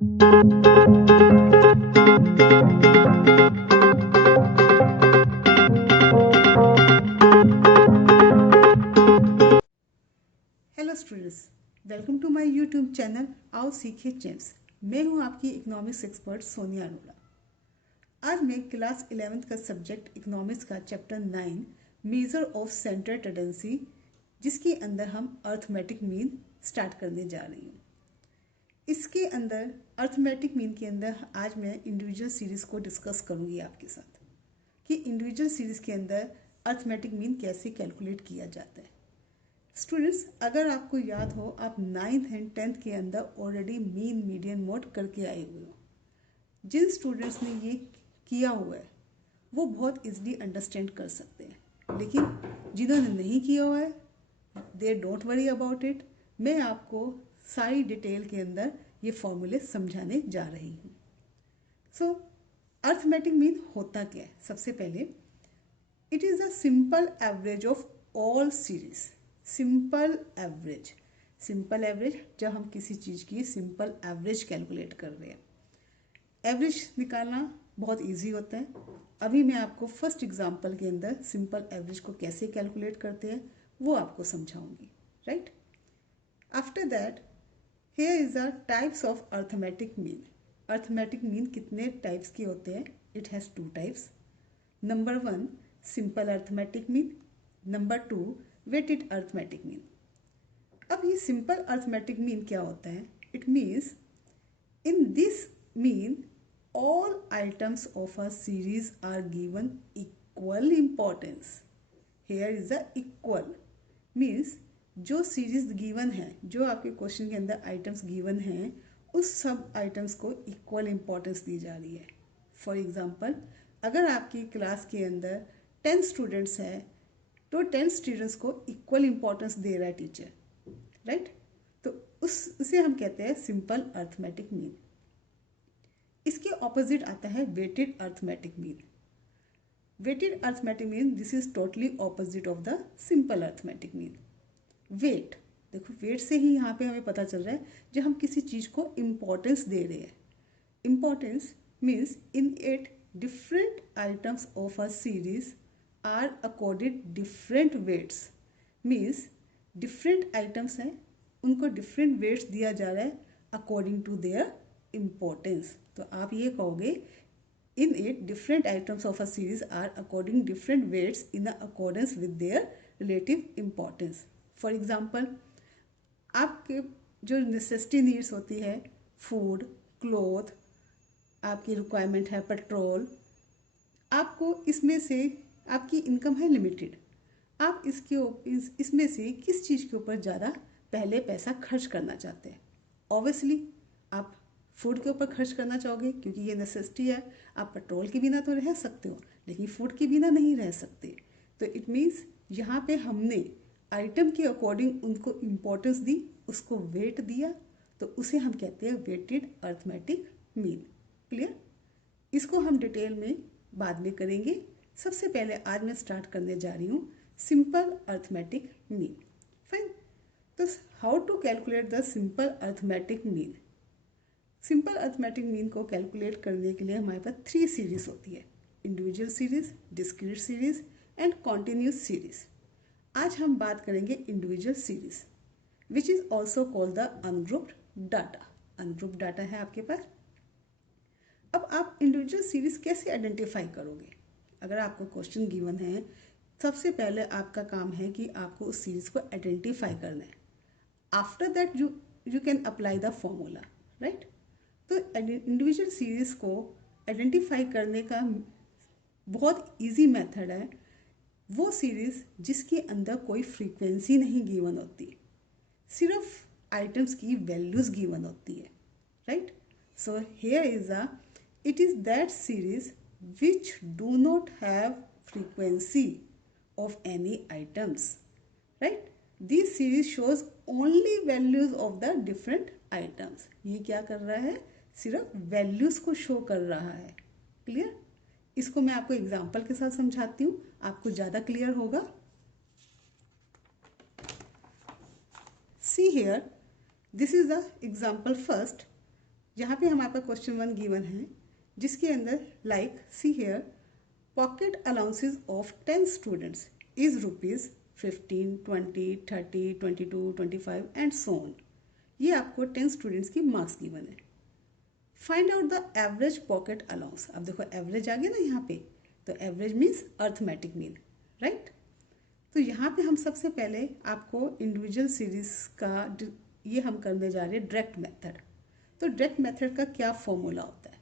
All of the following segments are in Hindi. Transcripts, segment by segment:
Hello students, welcome to my YouTube channel आओ सीखे जेम्स। मैं हूं आपकी इकोनॉमिक्स एक्सपर्ट सोनिया अरोड़ा। आज मैं क्लास 11th का सब्जेक्ट इकोनॉमिक्स का chapter 9 measure of central tendency, जिसके अंदर हम अर्थमेटिक मीन स्टार्ट करने जा रही हूँ। इसके अंदर अर्थमेटिक मीन के अंदर आज मैं इंडिविजुअल सीरीज़ को डिस्कस करूँगी आपके साथ कि इंडिविजुअल सीरीज़ के अंदर अर्थमेटिक मीन कैसे कैलकुलेट किया जाता है। स्टूडेंट्स, अगर आपको याद हो, आप 9th एंड 10th के अंदर ऑलरेडी मीन मीडियन मोड करके आए हुए हो। जिन स्टूडेंट्स ने ये किया हुआ है वो बहुत इजीली अंडरस्टैंड कर सकते हैं, लेकिन जिन्होंने नहीं किया हुआ है they don't worry about it. मैं आपको सारी डिटेल के अंदर ये फॉर्मूले समझाने जा रही हूँ। सो अर्थमेटिक मीन होता क्या है? सबसे पहले it is a simple average of all series. Simple average, simple average जब हम किसी चीज़ की सिंपल एवरेज कैलकुलेट कर रहे हैं। एवरेज निकालना बहुत इजी होता है। अभी मैं आपको फर्स्ट एग्जांपल के अंदर सिंपल एवरेज को कैसे कैलकुलेट करते हैं वो आपको समझाऊंगी, right. After that here is the types of arithmetic mean. Arithmetic mean कितने टाइप्स के होते हैं? It has 2 types. Number 1 simple arithmetic mean, number 2 weighted arithmetic mean. अब ये सिंपल अर्थमेटिक मीन क्या होता है? It means in this mean all items of a series are given equal importance. Here is the equal means जो सीरीज गिवन है, जो आपके क्वेश्चन के अंदर आइटम्स गिवन हैं, उस सब आइटम्स को इक्वल इम्पोर्टेंस दी जा रही है। फॉर एग्जांपल, अगर आपकी क्लास के अंदर 10 स्टूडेंट्स हैं तो 10 स्टूडेंट्स को इक्वल इम्पोर्टेंस दे रहा है टीचर, राइट। तो उसे हम कहते हैं सिंपल अर्थमेटिक मीन। इसके ऑपोजिट आता है weighted arithmetic mean. Weighted arithmetic mean this is totally opposite of the simple arithmetic mean. Weight, देखो वेट से ही यहाँ पे हमें पता चल रहा है जब हम किसी चीज़ को इम्पोर्टेंस दे रहे हैं। Importance means in it different items of a series are accorded different weights. Means different items हैं, उनको डिफरेंट वेट्स दिया जा रहा है अकॉर्डिंग टू देयर इम्पोर्टेंस। तो आप ये कहोगे in it different items of a series are according different weights in accordance with their relative importance. For example, आपके जो नेसेसिटी नीड्स होती है, फूड, क्लोथ, आपकी रिक्वायरमेंट है पेट्रोल, आपको इसमें से आपकी इनकम है लिमिटेड, आप इसमें से किस चीज़ के ऊपर ज़्यादा पहले पैसा खर्च करना चाहते हैं? ऑब्वियसली आप फूड के ऊपर खर्च करना चाहोगे क्योंकि ये नेसेसिटी है। आप पेट्रोल के बिना तो रह सकते हो लेकिन फूड के बिना नहीं रह सकते। तो इट मीन्स यहाँ पे हमने आइटम के अकॉर्डिंग उनको इम्पोर्टेंस दी, उसको वेट दिया, तो उसे हम कहते हैं वेटेड अर्थमेटिक मीन। क्लियर? इसको हम डिटेल में बाद में करेंगे। सबसे पहले आज मैं स्टार्ट करने जा रही हूँ सिंपल अर्थमेटिक मीन। फाइन। तो how to calculate the simple arithmetic mean? Simple arithmetic mean को कैलकुलेट करने के लिए हमारे पास 3 सीरीज होती है: individual series, discrete series and continuous series. आज हम बात करेंगे individual series which is also called the ungrouped data. Ungrouped data है आपके पास। अब आप इंडिविजुअल सीरीज कैसे आइडेंटिफाई करोगे? अगर आपको क्वेश्चन गिवन है, सबसे पहले आपका काम है कि आपको उस सीरीज को आइडेंटिफाई करना है। After that you can apply the formula, right. तो इंडिविजुअल सीरीज को आइडेंटिफाई करने का बहुत इजी मेथड है वो सीरीज जिसके अंदर कोई फ्रीक्वेंसी नहीं गिवन होती, सिर्फ आइटम्स की वैल्यूज गिवन होती है, right. So here is a it is that series which do not have frequency of any items, right. This series shows only values of the different items. ये क्या कर रहा है? सिर्फ वैल्यूज को शो कर रहा है। क्लियर? इसको मैं आपको एग्जांपल के साथ समझाती हूँ, आपको ज़्यादा क्लियर होगा। See here, this is the example first. यहाँ पे हमारे पास क्वेश्चन 1 गिवन है, जिसके अंदर like see here pocket allowances of 10 students is ₹15, 20, 30, 22, 25 and so on. ये आपको 10 स्टूडेंट्स की मार्क्स गिवन है। Find out the average pocket allowance. अब देखो एवरेज आ गया ना यहाँ पे, तो average means arithmetic mean, right. तो यहाँ पे हम सबसे पहले आपको इंडिविजुअल सीरीज का ये हम करने जा रहे हैं डायरेक्ट मेथड। तो डायरेक्ट मेथड का क्या फॉर्मूला होता है?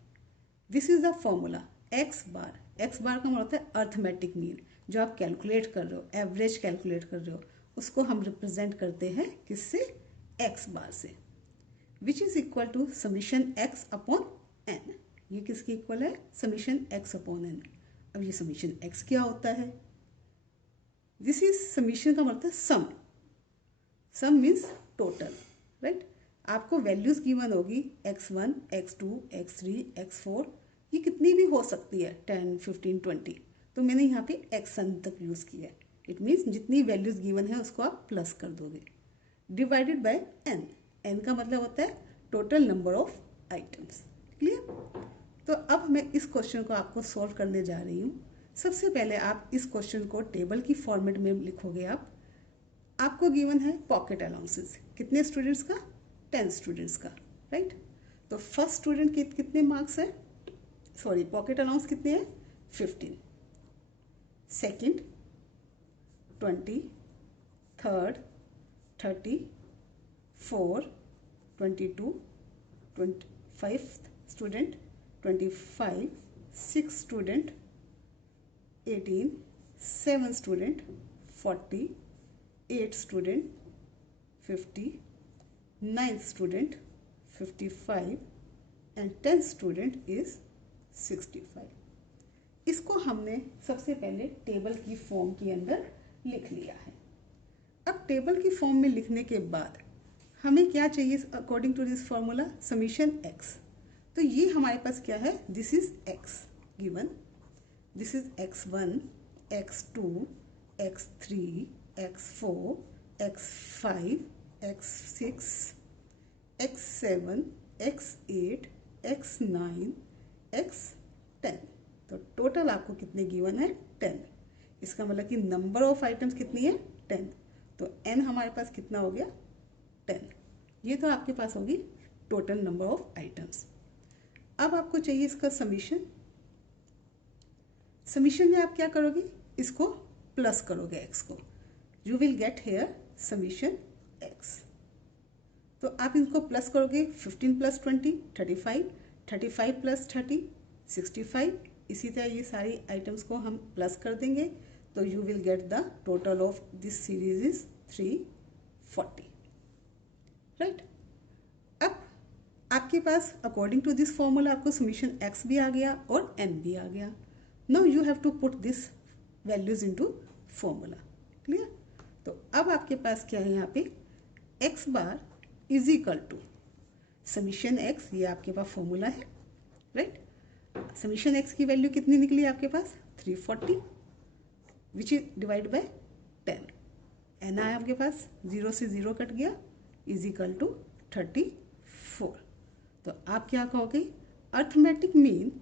This is the formula X bar. X bar का मतलब होता है अर्थमेटिक मीन, जो आप कैलकुलेट कर रहे हो, एवरेज कैलकुलेट कर रहे हो, उसको हम रिप्रेजेंट करते हैं किससे? एक्स बार से, which is equal to summation x upon n. ये किसके इक्वल है? Summation x upon n. अब ये समीशन एक्स क्या होता है? दिस इज समीशन का मतलब सम। सम मीन्स टोटल, राइट। आपको वैल्यूज गिवन होगी x1, x2, x3, x4, ये कितनी भी हो सकती है, 10, 15, 20। तो मैंने यहाँ पे xn तक यूज़ किया है। इट मीन्स जितनी वैल्यूज गिवन है उसको आप प्लस कर दोगे, डिवाइडेड बाय n। n का मतलब होता है total number of items. Clear? तो अब मैं इस क्वेश्चन को आपको सॉल्व करने जा रही हूँ। सबसे पहले आप इस क्वेश्चन को टेबल की फॉर्मेट में लिखोगे। आपको गिवन है पॉकेट अलाउंसेस, कितने स्टूडेंट्स का? 10 स्टूडेंट्स का, राइट। तो फर्स्ट स्टूडेंट के कितने मार्क्स है? सॉरी, पॉकेट अलाउंस कितने हैं? 15। Second 20, third 30, 4, 22, 25 student 25, 6 student 18, 7 student 40, 8 student 50, 9th student 55 and 10th student is 65। इसको हमने सबसे पहले टेबल की फॉर्म के अंदर लिख लिया है। अब टेबल की फॉर्म में लिखने के बाद हमें क्या चाहिए according to this formula? Summation x. तो ये हमारे पास क्या है? This is x given, this is x1, x2, x3, x4, x5, x6, x7, x8, x9, x10। तो टोटल आपको कितने गिवन है? 10। इसका मतलब कि नंबर ऑफ आइटम्स कितनी है? 10। तो n हमारे पास कितना हो गया? 10। ये तो आपके पास होगी टोटल नंबर ऑफ आइटम्स। अब आपको चाहिए इसका समीशन। समीशन में आप क्या करोगे? इसको प्लस करोगे x को। You will get here summation x। तो आप इनको प्लस करोगे, 15 प्लस 20 35, 35 प्लस 30 65। इसी तरह ये सारी आइटम्स को हम प्लस कर देंगे, तो you will get the total of this series is 340, right. अब आपके पास अकॉर्डिंग टू दिस फॉर्मूला आपको समीशन एक्स भी आ गया और एन भी आ गया। Now you have to put this values into formula. Clear? तो अब आपके पास क्या है? यहाँ पे x bar is equal to summation x, ये आपके पास फॉर्मूला है, राइट। समीशन एक्स की वैल्यू कितनी निकली आपके पास? 340, which is divide by 10। N आया आपके पास, 0 से 0 कट गया, इज इक्वल टू 34। तो आप क्या कहोगे? Arithmetic mean,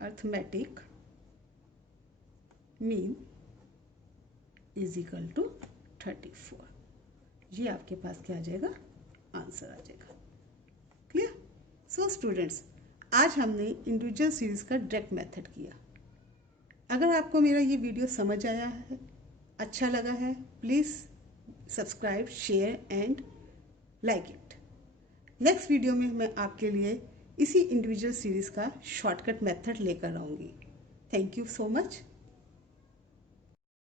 arithmetic mean is equal to 34। ये आपके पास क्या आ जाएगा? आंसर आ जाएगा। क्लियर? सो स्टूडेंट्स, आज हमने इंडिविजुअल सीरीज का डायरेक्ट मेथड किया। अगर आपको मेरा ये वीडियो समझ आया है, अच्छा लगा है, please subscribe, share and like it. Next video में मैं आपके लिए इसी इंडिविजुअल सीरीज का शॉर्टकट मेथड लेकर आऊँगी। Thank you so much.